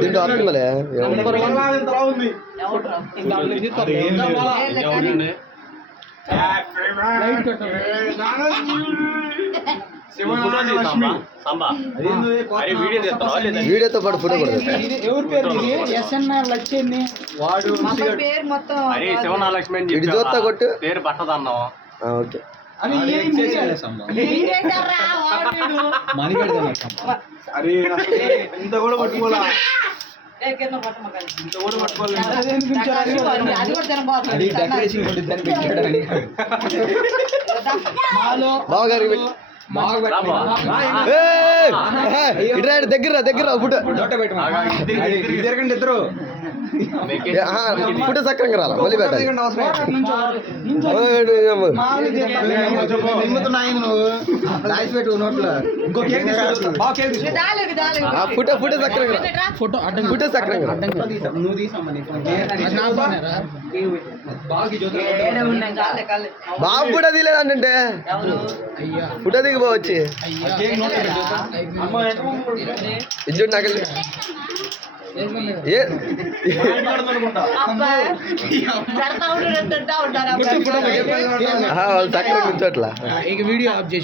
దీంట్లో వస్తుందిలే వీడియోతో పాటు ఫోటో కూడా ఇటు చూస్తా కొట్టు పేరు పట్టదన్నాం. ఓకే ఇంత కూడా పట్టుకోలే బావగారికి దగ్గర ఫుటో ఇద్దరు ఫుటో సక్రంగా రాలా మళ్ళీ పెట్టాలి ఫుటో సక్రంగా ఫుటో సక్రంగా బాబు కూడా తీలేదంటే ఫుటో దిగిపోవచ్చు ఇది నాకు వాళ్ళు చక్కగా కూర్చోట్లా. వీడియో ఆఫ్ చేసి